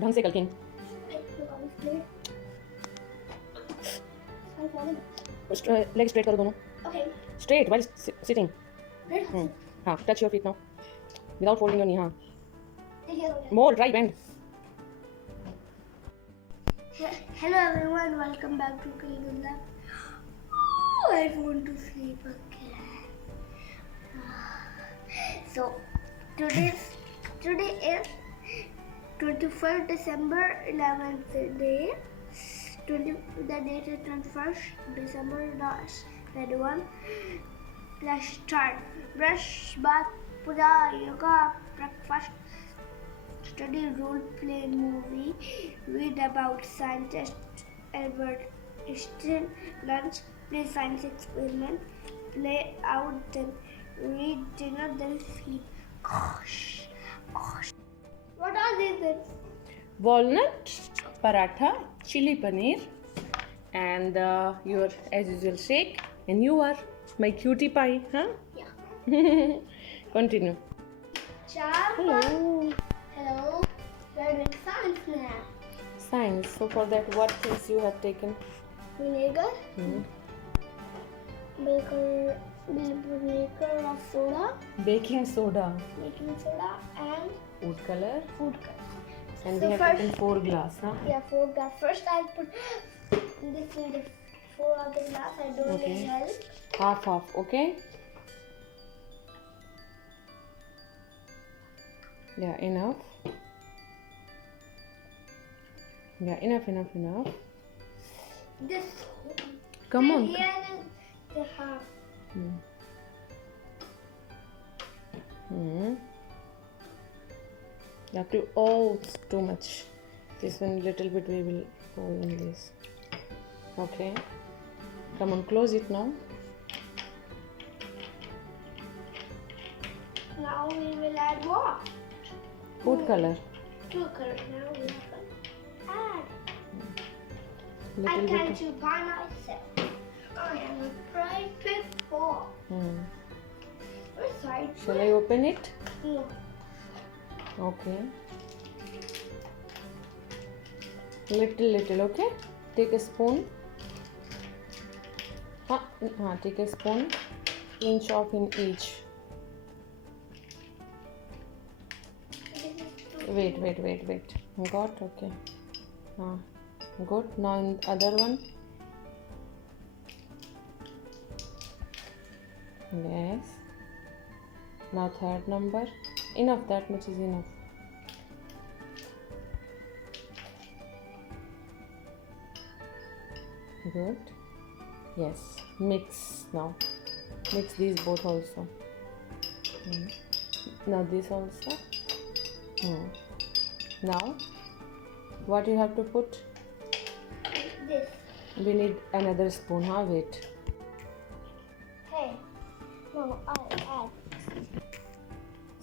ढंग से कलकिंग leg straight करो दोनों स्ट्रेट while sitting हाँ touch your feet now without folding your knee हाँ more try bend. Hello everyone, welcome back to Kalgunda. Oh, I want to sleep again. So today is 21st December 11th day. The date is 21st December 21. Let's start. Brush, bath, puja, yoga, breakfast, study role play movie, read about scientist Albert Einstein, lunch, play science experiment, play out, then read dinner, then sleep. Gosh. What are these? Walnut, paratha, chili paneer, and your as usual shake. And you are my cutie pie, huh? Yeah. Continue. Hello. Hello. We're doing science now. Science. So for that, what things you have taken? Vinegar. Hmm. Maker of soda. Baking soda. Baking soda and Food color. food color. And So we have taken 4 glass, huh? Yeah, 4 glass. First I'll put this in the 4 other glass. I don't need help. Half, okay? Yeah, enough. Yeah, enough. This. Come on. Here is the half. Yeah, it's too much. This one little bit we will go in this. Okay. Come on, close it now. Now we will add what? Food color. Food color. Now we have to add. I Little can't bit. do by myself. I am a private boy. Side. Shall I open it? No. Okay. Little, okay? Take a spoon. Take a spoon. Pinch off in each. Wait. Got? Okay. Good. Now in the other one. Yes. Now third number. Enough, that much is enough. Good. Yes. Mix now. Mix these both also. Now this also. Now, what you have to put? This. We need another spoon, huh? Wait. Hey. No, I'll add.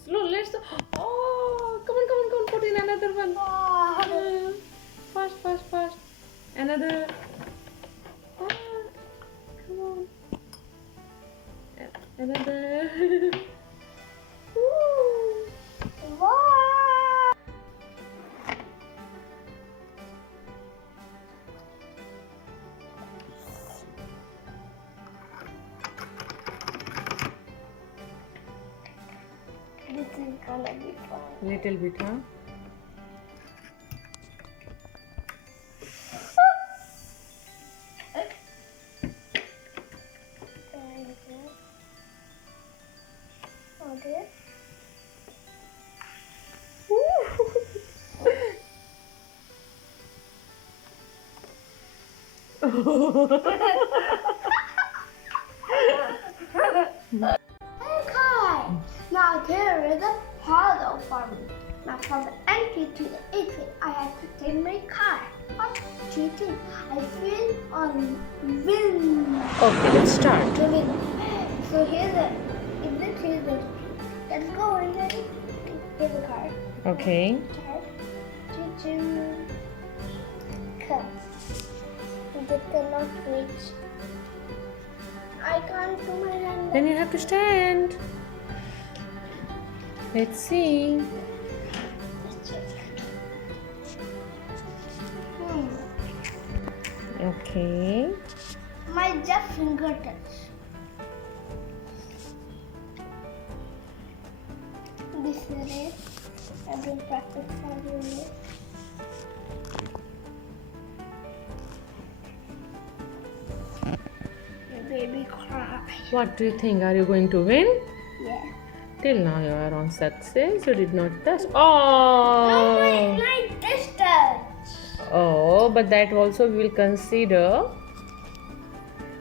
Slow, let's. Oh, come on, put in another one. Oh. Fast. Another. Come on. Another. Woo. Wow. This is gonna be fun. Little bit, huh? Okay. Okay. Now there is a puzzle for me. Now from the entry to the exit, I have to take my car. Not cheating. I feel on win. Okay, let's start. To win. So here's the. Let's go. Here's a card. Okay. Cut. They cannot reach. I can't do my hand. Then you have to stand. Let's see. Let's check. Okay. My just finger touch. This is it. I've been practicing it. Baby cry. What do you think? Are you going to win? Yeah. Till now you are on success. You did not touch. No, Oh. my this touch. Oh, but that also we will consider.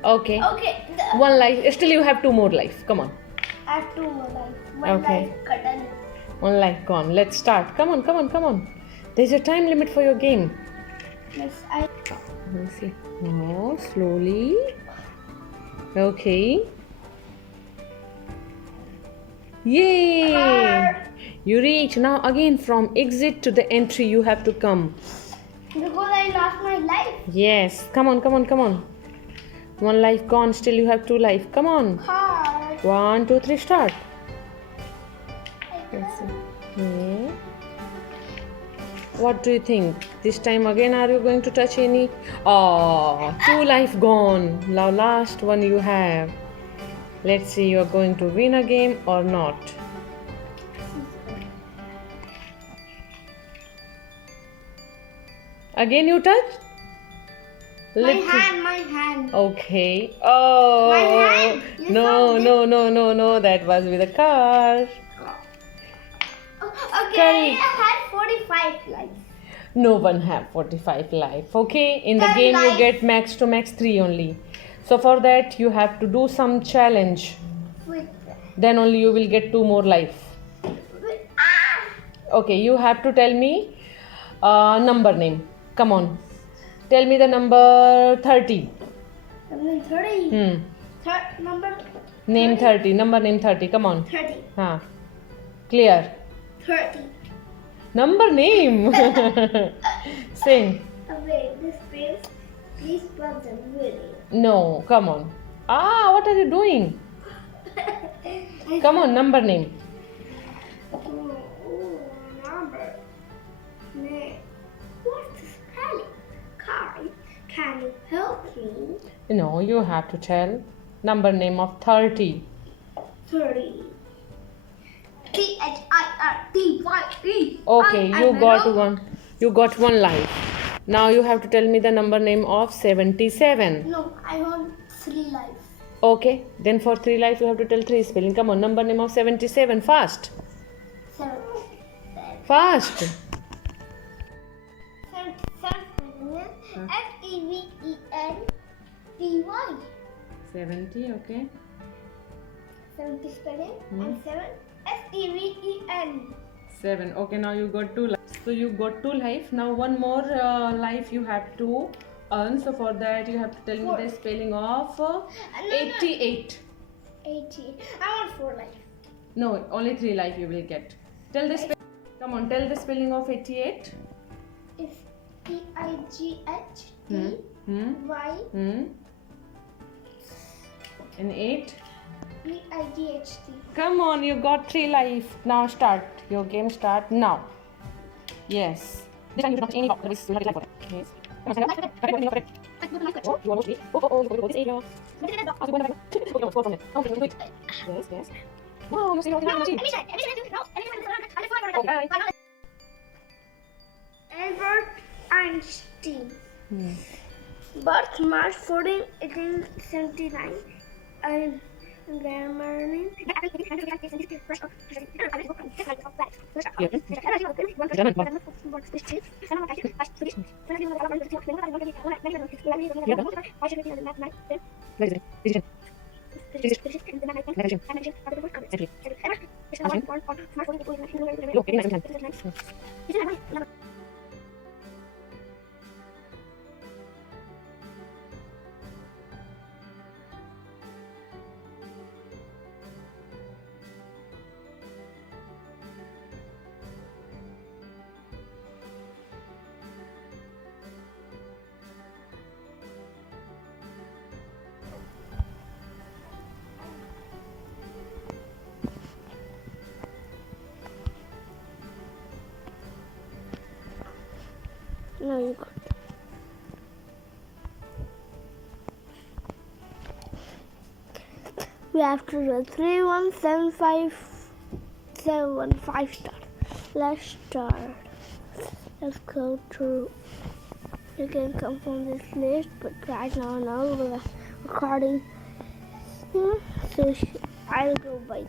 Okay. Okay. One life. Still you have two more life. Come on. I have two more life. One Okay. life cut. One life gone. Let's start. Come on, come on, come on. There's a time limit for your game. Yes, I. Let's see. Now, slowly. Okay. Yay! Card. You reach. Now again from exit to the entry you have to come. Because I lost my life. Yes. Come on, come on, come on. One life gone. Still you have two life. Come on. Card. 1, 2, 3, start. Let's see. Yeah. What do you think? This time again are you going to touch any? Oh, two life gone. Now last one you have. Let's see you are going to win a game or not. Again you touch? My hand. Okay. Oh. My hand. You No, saw no, no, no, no. That was with a car. Okay, I had 45 lives. No one have 45 life. Okay. In the 10 game you life. get max to max 3 only. So for that you have to do some challenge. With, Then only you will get 2 more life. Okay. You have to tell me number name. Come on. Tell me the number 30. Number 30. Number Name 30. Number name 30. Come on. 30. Huh. Clear. 30. Number name. Sing. Okay, this page. Please pause the video. No. Come on. What are you doing? Come on. Number name. Number. Name. What's the spelling? Kai, can you help me? No, you have to tell. Number name of 30. 30. THIRTYE. Okay, you got one. You got one life. Now you have to tell me the number name of 77. No, I want 3 lives. Okay, then for 3 life you have to tell 3 spelling. Come on, number name of 77. Fast. 7. Fast. FEVENTY. 70, okay. 70 spelling and 7 SEVEN. 7. Okay, now you got 2 life. So you got 2 life. Now one more life you have to earn. So for that you have to tell me the spelling of 88. 80. I want 4 life. No, only 3 life you will get. Tell the spelling. Come on, tell the spelling of 88. It's PIGHTY. And 8. PIGHT. Come on, you got 3 life. Now start. Your game start now. Yes. This time you should not touch any box, otherwise you will not get life for that. Yes. Come on, stand up. Correct, you are almost ready. Oh, you're going to go this area. Oh, you're going to go from there. Come on, do it. Yes, yes. Wow, you're still not machine. Okay. Albert Einstein. Birth March 14, 1879. And grandmother name. We have to do 3175715 start. Let's start. Let's go through. You can come from this list, but right now we're recording. So I'll go by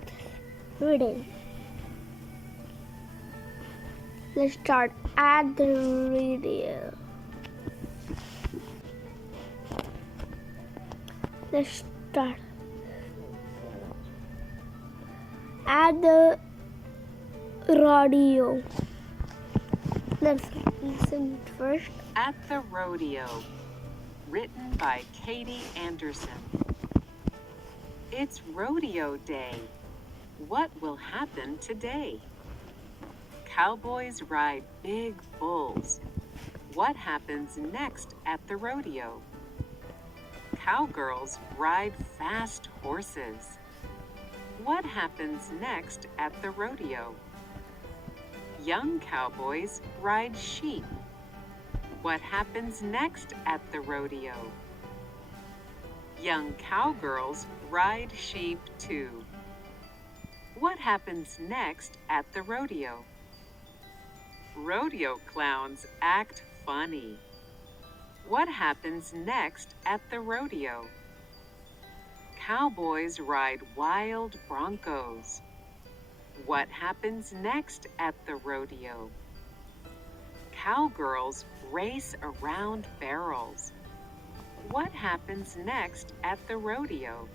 reading. Let's start at the radio. Let's start at the rodeo. Let's listen first. At the Rodeo, written by Katie Anderson. It's rodeo day. What will happen today? Cowboys ride big bulls. What happens next at the rodeo? Cowgirls ride fast horses. What happens next at the rodeo? Young cowboys ride sheep. What happens next at the rodeo? Young cowgirls ride sheep too. What happens next at the rodeo? Rodeo clowns act funny. What happens next at the rodeo? Cowboys ride wild broncos. What happens next at the rodeo? Cowgirls race around barrels. What happens next at the rodeo?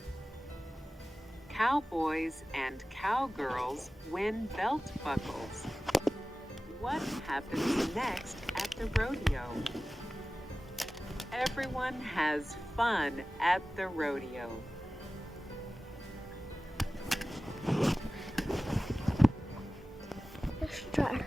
Cowboys and cowgirls win belt buckles. What happens next at the rodeo? Everyone has fun at the rodeo. Let's start.